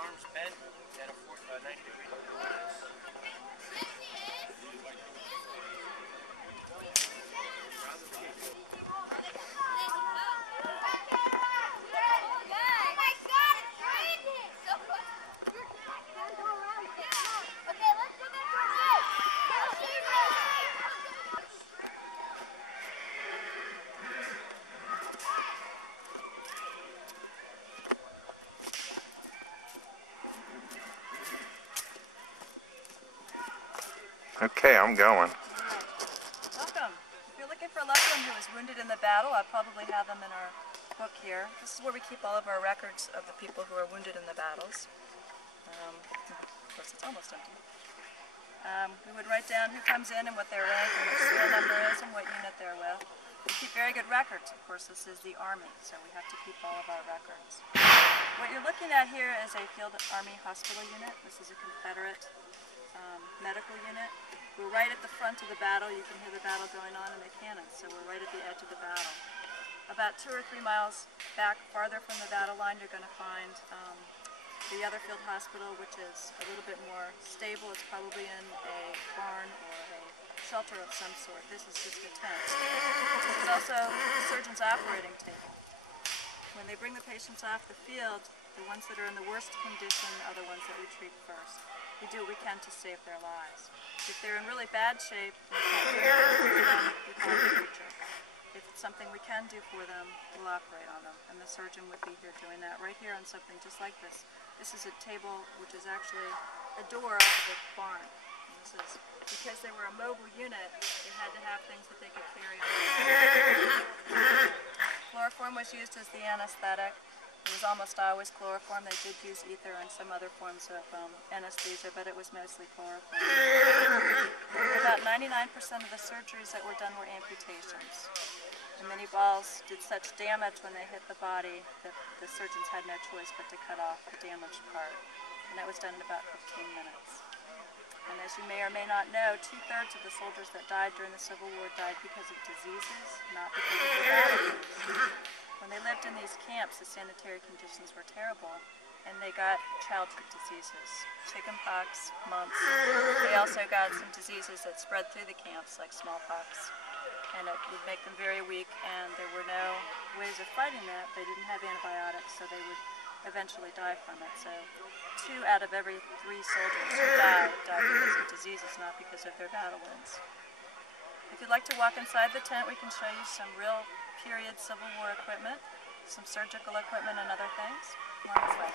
arms bent at a 90-degree angle. Okay, I'm going. Welcome. If you're looking for a loved one who was wounded in the battle, I probably have them in our book here. This is where we keep all of our records of the people who are wounded in the battles. Of course, it's almost empty. We would write down who comes in and what their rank and their serial number is and what unit they're with. We keep very good records. Of course, this is the Army, so we have to keep all of our records. What you're looking at here is a Field Army Hospital unit. This is a Confederate medical unit. We're right at the front of the battle. You can hear the battle going on in the cannons, so we're right at the edge of the battle. About 2 or 3 miles back, farther from the battle line, you're going to find the other field hospital, which is a little bit more stable. It's probably in a barn or a shelter of some sort. This is just a tent. This is also the surgeon's operating table. When they bring the patients off the field, the ones that are in the worst condition are the ones that we treat first. We do what we can to save their lives. If they're in really bad shape, we can't do anything for them, we call the preacher. If it's something we can do for them, we'll operate on them. And the surgeon would be here doing that right here on something just like this. This is a table which is actually a door off of a barn. And this is because they were a mobile unit, they had to have things that they could carry on their own. Chloroform was used as the anesthetic. It was almost always chloroform. They did use ether and some other forms of anesthesia, but it was mostly chloroform. About 99% of the surgeries that were done were amputations. And many balls did such damage when they hit the body that the surgeons had no choice but to cut off the damaged part. And that was done in about 15 minutes. And as you may or may not know, 2/3 of the soldiers that died during the Civil War died because of diseases, not because of the battle. When they lived in these camps, the sanitary conditions were terrible, and they got childhood diseases, chickenpox, mumps. They also got some diseases that spread through the camps, like smallpox, and it would make them very weak, and there were no ways of fighting that. They didn't have antibiotics, so they would eventually die from it. So 2 out of every 3 soldiers who died because of diseases, not because of their battle wounds. If you'd like to walk inside the tent, we can show you some real period Civil War equipment, some surgical equipment and other things. Come on this way.